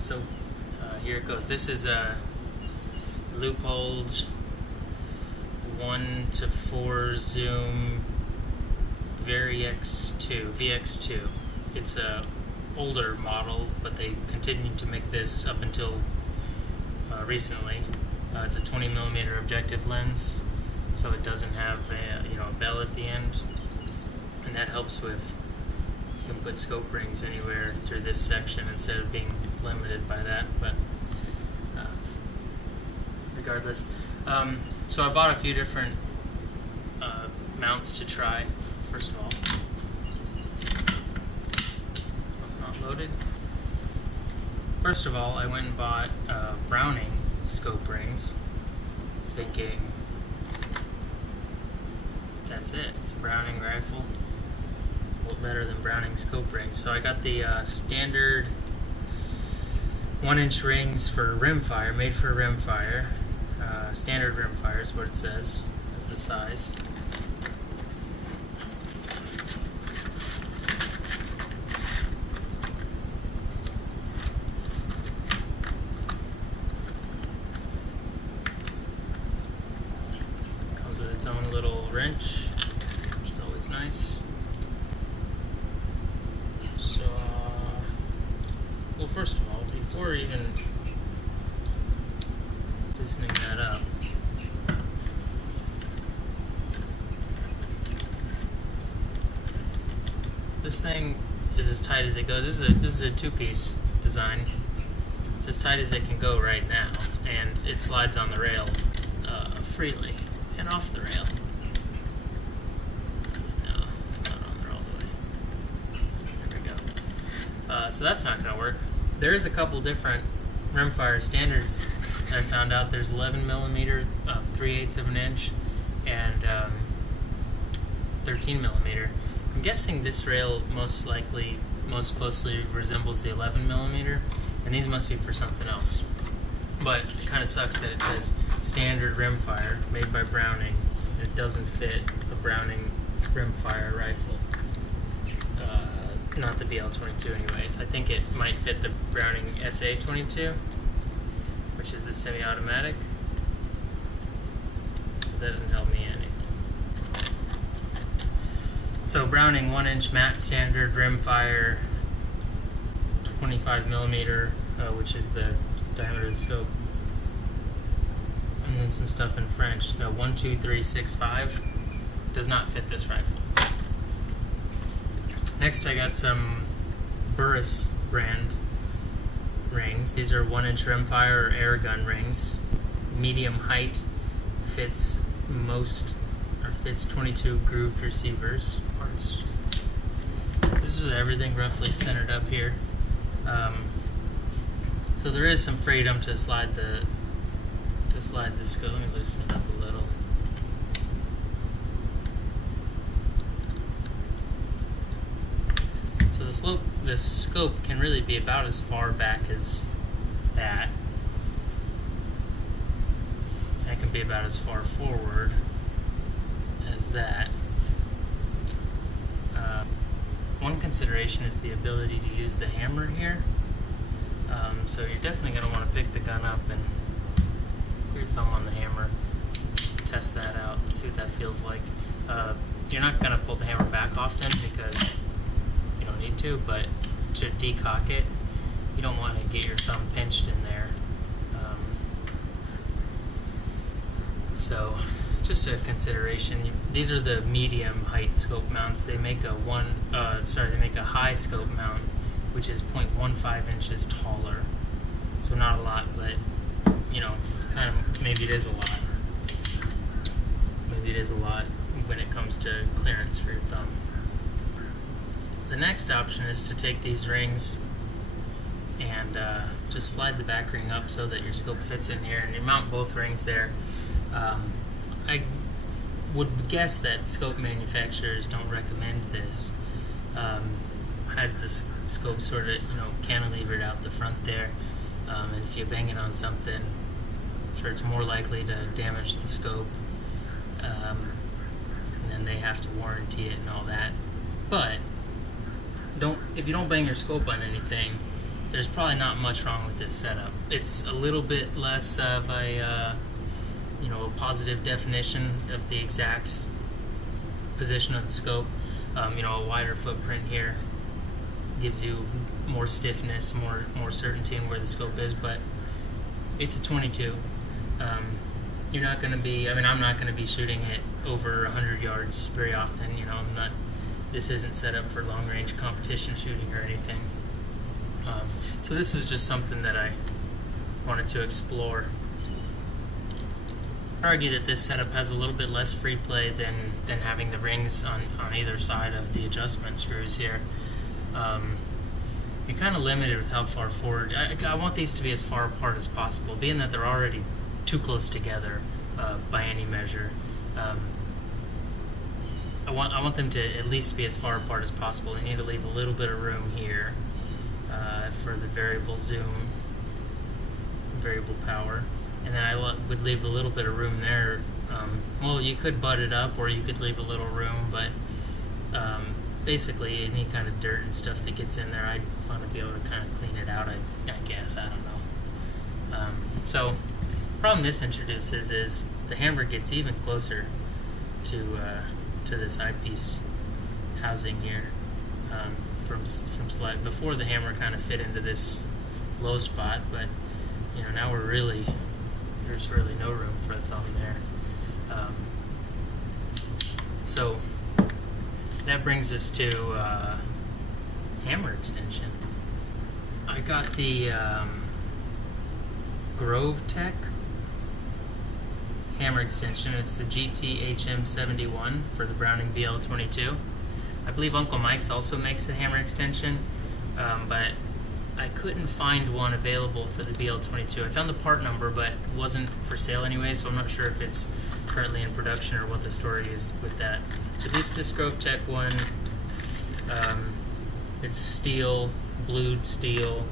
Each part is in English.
So here it goes. This is a loopholed 1:4 zoom VX2. It's a older model, but they continued to make this up until recently. It's a 20mm objective lens, so it doesn't have a bell at the end, and that helps with, you can put scope rings anywhere through this section instead of being limited by that. But regardless, so I bought a few different mounts to try. First of all, not loaded. First of all, I went and bought Browning scope rings, thinking that's it. It's a Browning rifle. What better than Browning scope rings? So I got the standard 1-inch rings for Rimfire, made for Rimfire. Standard Rimfire is what it says as the size. Comes with its own little wrench, which is always nice. So, well, first of all, before even loosening that up, this thing is as tight as it goes. This is a two-piece design. It's as tight as it can go right now, and it slides on the rail freely and off the rail. No, not on there all the way. There we go. So that's not going to work. There is a couple different Rimfire standards. I found out there's 11mm, 3/8 of an inch, and 13mm. I'm guessing this rail most closely resembles the 11mm, and these must be for something else. But it kind of sucks that it says standard Rimfire, made by Browning, and it doesn't fit a Browning Rimfire rifle. Not the BL-22 anyways. I think it might fit the Browning SA-22, which is the semi-automatic. That doesn't help me any. So Browning 1-inch matte standard Rimfire 25mm, which is the diameter of the scope. And then some stuff in French. 12365 does not fit this rifle. Next I got some Burris brand rings. These are 1-inch Rimfire or Airgun rings. Medium height, fits 22 grooved receivers parts. This is everything roughly centered up here. So there is some freedom to slide the scope. Let me loosen it up a little. So this scope can really be about as far back as that. And it can be about as far forward as that. One consideration is the ability to use the hammer here. So you're definitely going to want to pick the gun up and put your thumb on the hammer, test that out, see what that feels like. You're not going to pull the hammer back often because you don't need to, but to decock it, you don't want to get your thumb pinched in there. So just a consideration. These are the medium height scope mounts. They make a high scope mount, which is 0.15 inches taller. So not a lot, but kind of maybe it is a lot. Maybe it is a lot when it comes to clearance for your thumb. The next option is to take these rings and just slide the back ring up so that your scope fits in here, and you mount both rings there. I would guess that scope manufacturers don't recommend this. Has the scope sort of cantilevered out the front there, and if you bang it on something, I'm sure it's more likely to damage the scope, and then they have to warranty it and all that. But if you don't bang your scope on anything, there's probably not much wrong with this setup. It's a little bit less of a a positive definition of the exact position of the scope. A wider footprint here gives you more stiffness, more certainty in where the scope is, but it's a 22. You're not going to be, I'm not going to be shooting it over 100 yards very often. This isn't set up for long-range competition shooting or anything. So this is just something that I wanted to explore. I argue that this setup has a little bit less free play than having the rings on either side of the adjustment screws here. You're kind of limited with how far forward. I want these to be as far apart as possible, being that they're already too close together by any measure. I want them to at least be as far apart as possible. I need to leave a little bit of room here for the variable zoom, variable power, and then I would leave a little bit of room there. Well, you could butt it up, or you could leave a little room, but basically any kind of dirt and stuff that gets in there, I'd want to be able to kind of clean it out, I guess. I don't know. So the problem this introduces is the hammer gets even closer to this eyepiece housing here from slide. Before, the hammer kind of fit into this low spot, but now there's really no room for a thumb there. So that brings us to hammer extension. I got the GrovTec hammer extension. It's the GT-HM71 for the Browning BL-22. I believe Uncle Mike's also makes a hammer extension, but I couldn't find one available for the BL-22. I found the part number, but it wasn't for sale anyway, so I'm not sure if it's currently in production or what the story is with that. But this GrovTec one, it's a steel, blued steel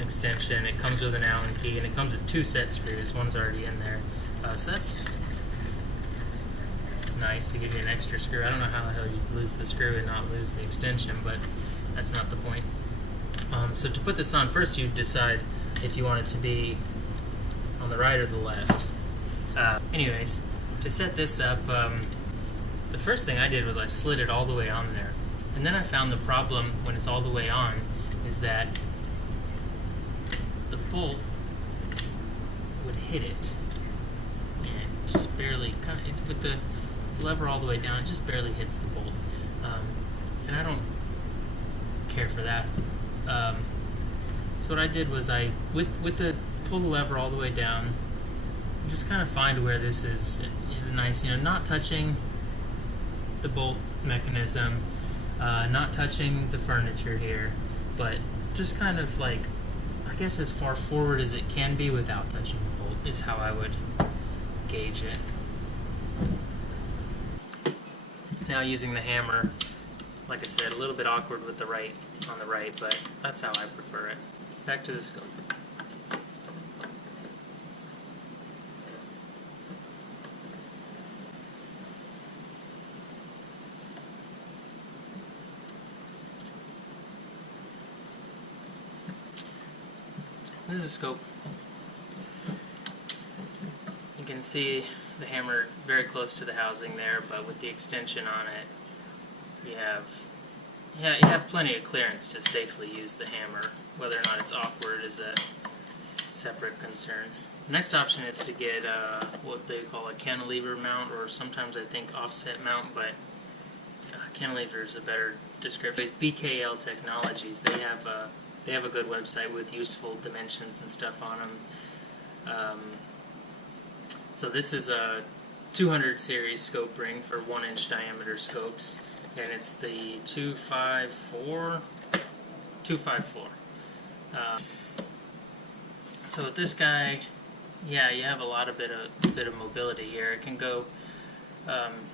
extension. It comes with an Allen key, and it comes with 2 set screws. One's already in there, so that's nice to give you an extra screw. I don't know how the hell you'd lose the screw and not lose the extension, but that's not the point. So to put this on, first you decide if you want it to be on the right or the left. Anyways, to set this up, the first thing I did was I slid it all the way on there. And then I found the problem when it's all the way on is that the bolt would hit it. And just barely, with the lever all the way down, it just barely hits the bolt. And I don't care for that. So what I did was pull the lever all the way down, just kind of find where this is nice, not touching the bolt mechanism, not touching the furniture here, but just kind of like, I guess as far forward as it can be without touching the bolt is how I would gauge it. Now using the hammer, like I said, a little bit awkward with the right on the right, but that's how I prefer it. Back to the scope. This is a scope. You can see the hammer very close to the housing there, but with the extension on it, you have plenty of clearance to safely use the hammer. Whether or not it's awkward is a separate concern. The next option is to get what they call a cantilever mount, or sometimes I think offset mount, but cantilever is a better description. It's BKL Technologies. They have a good website with useful dimensions and stuff on them. So this is a 200 series scope ring for 1-inch diameter scopes, and it's the 254. So with this guy, yeah, you have a bit of mobility here. It can go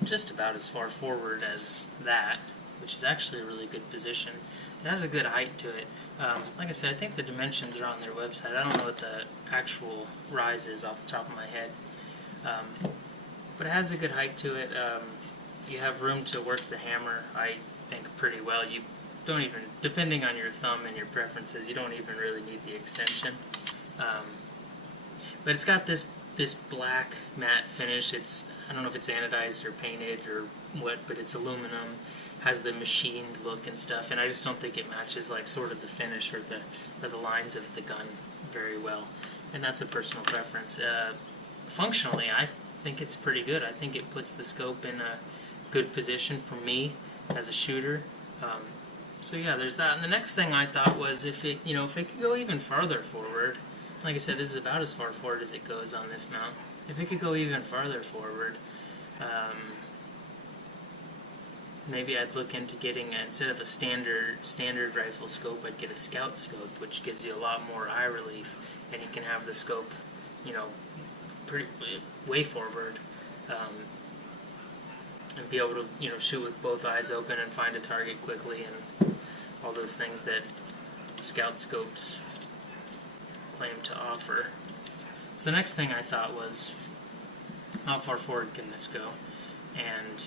just about as far forward as that, which is actually a really good position. It has a good height to it. Like I said, I think the dimensions are on their website. I don't know what the actual rise is off the top of my head. But it has a good height to it. You have room to work the hammer, I think, pretty well. You don't even, depending on your thumb and your preferences, you don't even really need the extension. But it's got this black matte finish. It's, I don't know if it's anodized or painted or what, but it's aluminum, has the machined look and stuff, and I just don't think it matches like sort of the finish or the lines of the gun very well. And that's a personal preference. Functionally, I think it's pretty good. I think it puts the scope in a good position for me as a shooter. So yeah, there's that. And the next thing I thought was if it could go even farther forward. Like I said, this is about as far forward as it goes on this mount. If it could go even farther forward, maybe I'd look into getting, instead of a standard rifle scope, I'd get a scout scope, which gives you a lot more eye relief, and you can have the scope, pretty way forward, and be able to, shoot with both eyes open and find a target quickly, and all those things that scout scopes claim to offer. So the next thing I thought was, how far forward can this go? And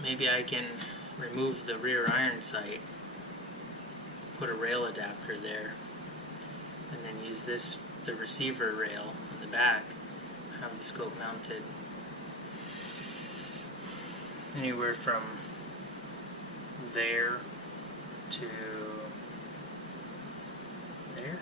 maybe I can remove the rear iron sight, put a rail adapter there, and then use the receiver rail in the back, have the scope mounted anywhere from there to there.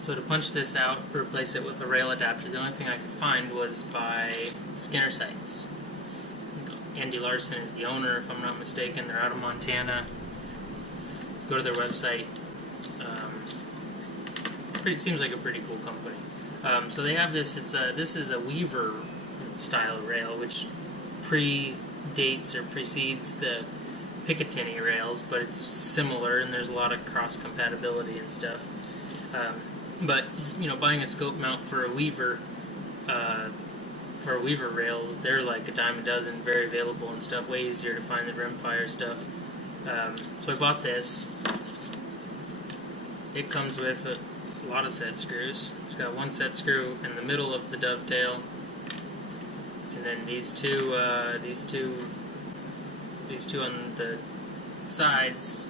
So to punch this out, replace it with a rail adapter, the only thing I could find was by Skinner sights. Andy Larson is the owner, if I'm not mistaken. They're out of Montana. Go to their website. Seems like a pretty cool company. So they have this. This is a Weaver style rail, which predates or precedes the Picatinny rails, but it's similar, and there's a lot of cross compatibility and stuff. But buying a scope mount for a Weaver rail, they're like a dime a dozen, very available and stuff. Way easier to find the Rimfire stuff. So I bought this. It comes with a lot of set screws. It's got one set screw in the middle of the dovetail, and then these two on the sides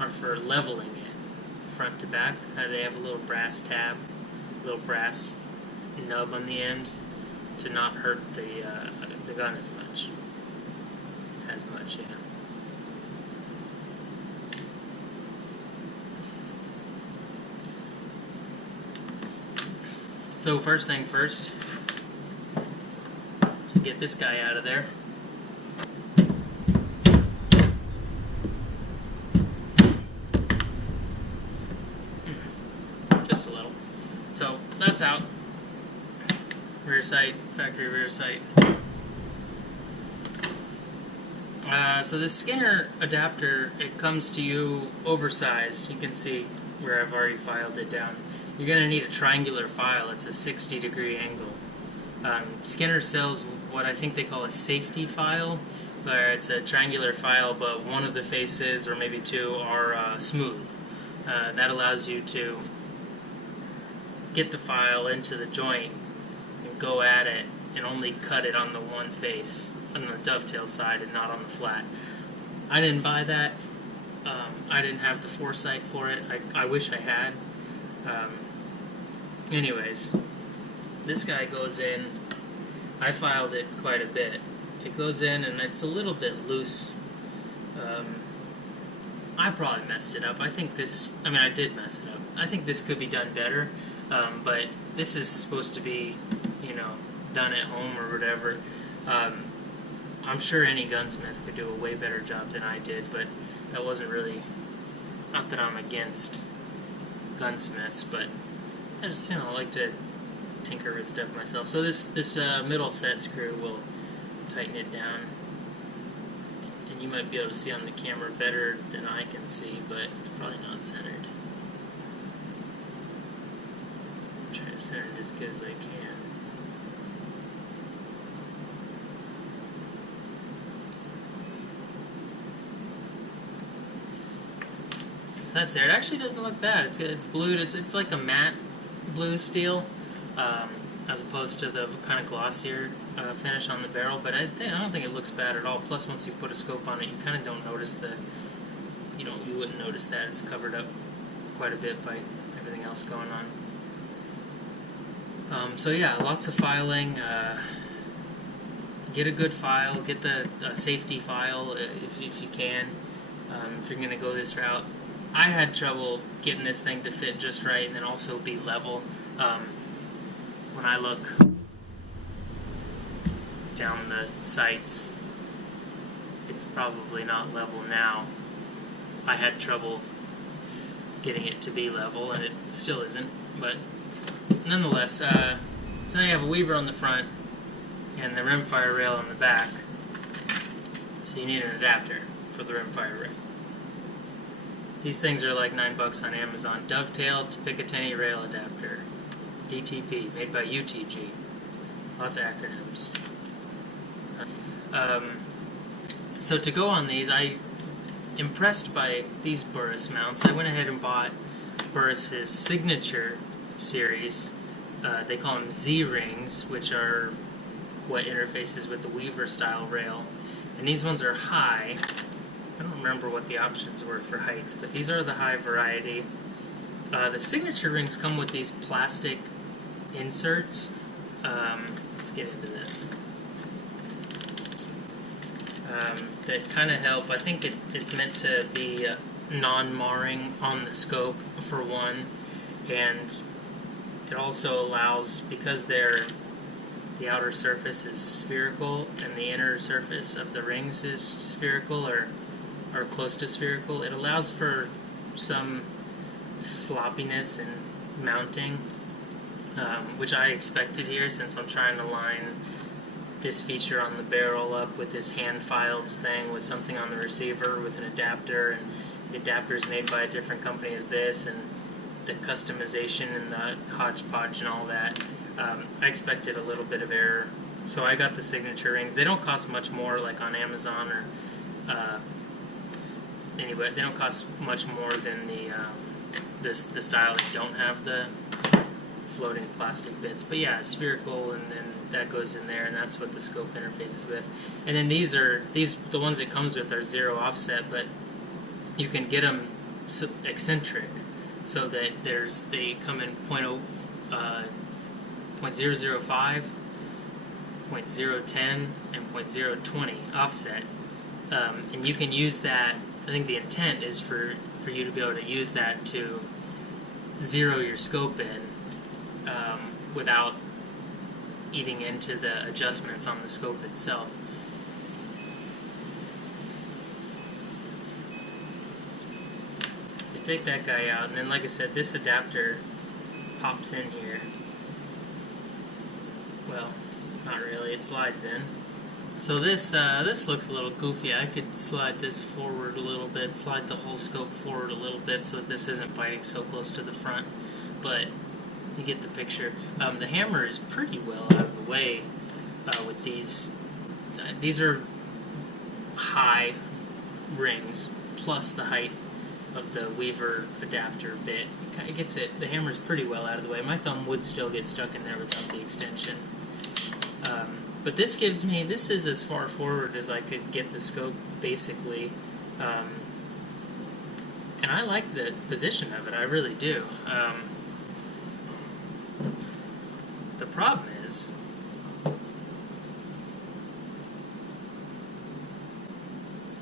are for leveling it, front to back. They have a little brass tab, little brass nub on the end to not hurt the gun as much. Yeah. So first thing first, to get this guy out of there. Just a little. So that's out. Rear sight, factory rear sight. So this Skinner adapter, it comes to you oversized. You can see where I've already filed it down. You're going to need a triangular file. It's a 60-degree angle. Skinner sells what I think they call a safety file, where it's a triangular file, but one of the faces, or maybe two, are smooth. That allows you to get the file into the joint and go at it and only cut it on the one face, on the dovetail side, and not on the flat. I didn't buy that. I didn't have the foresight for it. I wish I had. Anyways, this guy goes in. I filed it quite a bit. It goes in and it's a little bit loose. I probably messed it up. I did mess it up. I think this could be done better, but this is supposed to be, done at home or whatever. I'm sure any gunsmith could do a way better job than I did, but that wasn't really, not that I'm against gunsmiths, but I just, like to tinker with stuff myself. So this middle set screw will tighten it down, and you might be able to see on the camera better than I can see, but it's probably not centered. Try to center it as good as I can. So that's there. It actually doesn't look bad. It's blued. It's like a matte blue steel. as opposed to the kind of glossier finish on the barrel, but I don't think it looks bad at all. Plus, once you put a scope on it, you kind of don't notice you wouldn't notice that it's covered up quite a bit by everything else going on. So yeah, lots of filing. Get a good file, get the safety file if you can, if you're going to go this route. I had trouble getting this thing to fit just right and then also be level. When I look down the sights, it's probably not level now. I had trouble getting it to be level, and it still isn't, but nonetheless, so now you have a weaver on the front and the rimfire rail on the back, so you need an adapter for the rimfire ring. These things are like $9 on Amazon. Dovetail to Picatinny rail adapter. DTP, made by UTG. Lots of acronyms. So to go on these, I impressed by these Burris mounts. I went ahead and bought Burris's signature series. They call them Z-rings, which are what interfaces with the Weaver style rail. And these ones are high. I don't remember what the options were for heights, but these are the high variety. The signature rings come with these plastic inserts. Let's get into this. That kind of help. I think it's meant to be non-marring on the scope for one, and it also allows, because the outer surface is spherical and the inner surface of the rings is spherical or close to spherical, it allows for some sloppiness in mounting, which I expected here since I'm trying to line this feature on the barrel up with this hand-filed thing with something on the receiver with an adapter, and the adapter is made by a different company as this, and the customization and the hodgepodge and all that. I expected a little bit of error, so I got the signature rings. They don't cost much more, like on Amazon or anyway. They don't cost much more than the style that don't have the floating plastic bits. But yeah, spherical, and then that goes in there, and that's what the scope interfaces with. And then the ones it comes with are 0 offset, but you can get them eccentric, so that they come in 0.005, 0.010, and 0.020 offset, and you can use that. I think the intent is for you to be able to use that to zero your scope in without eating into the adjustments on the scope itself. So you take that guy out, and then, like I said, this adapter pops in here. Well, not really, it slides in. So this looks a little goofy. I could slide this forward a little bit, slide the whole scope forward a little bit so that this isn't biting so close to the front, but you get the picture. The hammer is pretty well out of the way with these. These are high rings plus the height of the Weaver adapter bit. It gets it. The hammer's pretty well out of the way. My thumb would still get stuck in there without the extension. But this is as far forward as I could get the scope, basically. And I like the position of it, I really do. The problem is,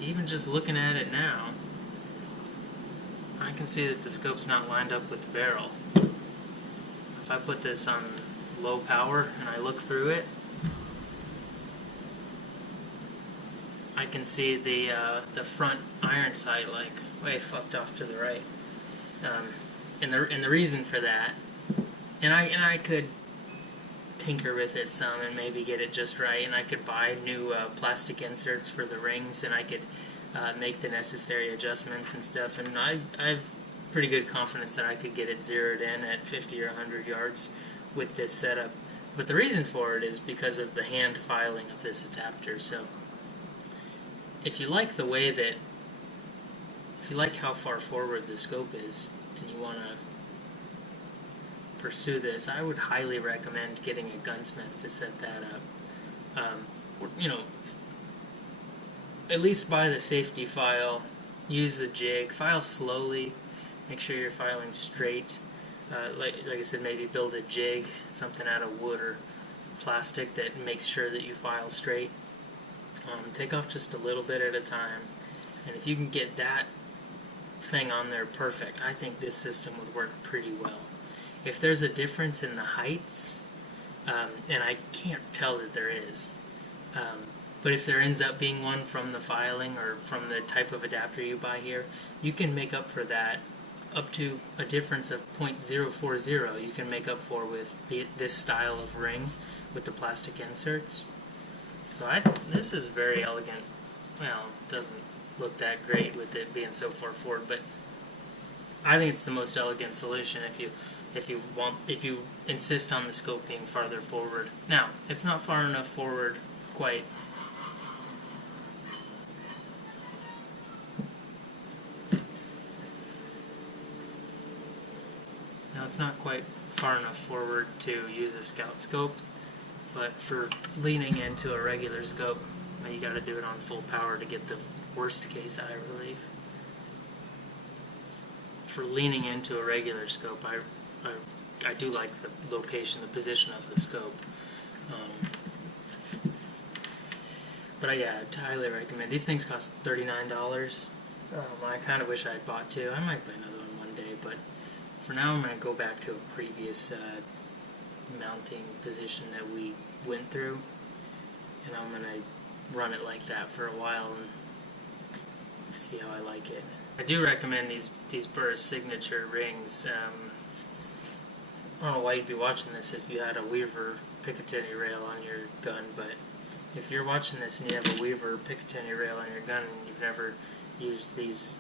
even just looking at it now, I can see that the scope's not lined up with the barrel. If I put this on low power and I look through it, I can see the front iron sight like way fucked off to the right, and the reason for that, and I could tinker with it some and maybe get it just right, and I could buy new plastic inserts for the rings, and I could make the necessary adjustments and stuff, and I've pretty good confidence that I could get it zeroed in at 50 or 100 yards with this setup. But the reason for it is because of the hand filing of this adapter. So if you like the way that, if you like how far forward the scope is, and you want to pursue this, I would highly recommend getting a gunsmith to set that up. You know, at least buy the safety file, use the jig, file slowly, make sure you're filing straight. Like I said, maybe build a jig, something out of wood or plastic that makes sure that you file straight. Take off just a little bit at a time, and if you can get that thing on there perfect, I think this system would work pretty well. If there's a difference in the heights, and I can't tell that there is, but if there ends up being one from the filing or from the type of adapter you buy here, you can make up for that up to a difference of 0.040 you can make up for with this style of ring with the plastic inserts. So this is very elegant. Well, it doesn't look that great with it being so far forward, but I think it's the most elegant solution if you insist on the scope being farther forward. Now, it's not far enough forward quite. Now, it's not quite far enough forward to use a scout scope, but for leaning into a regular scope, you got to do it on full power to get the worst case eye relief. For leaning into a regular scope, I do like the location, the position of the scope. But yeah, I'd highly recommend. These things cost $39. I kind of wish I had bought two. I might buy another one day, but for now I'm going to go back to a previous mounting position that we went through, and I'm going to run it like that for a while and see how I like it. I do recommend these Burris signature rings. I don't know why you'd be watching this if you had a Weaver Picatinny rail on your gun, but if you're watching this and you have a Weaver Picatinny rail on your gun and you've never used these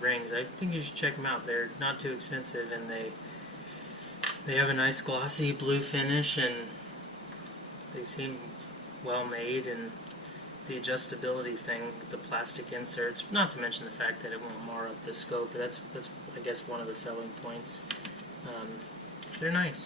rings, I think you should check them out. They're not too expensive, and they have a nice glossy blue finish, and they seem well made, and the adjustability thing, the plastic inserts, not to mention the fact that it won't mar up the scope. That's I guess one of the selling points. They're nice.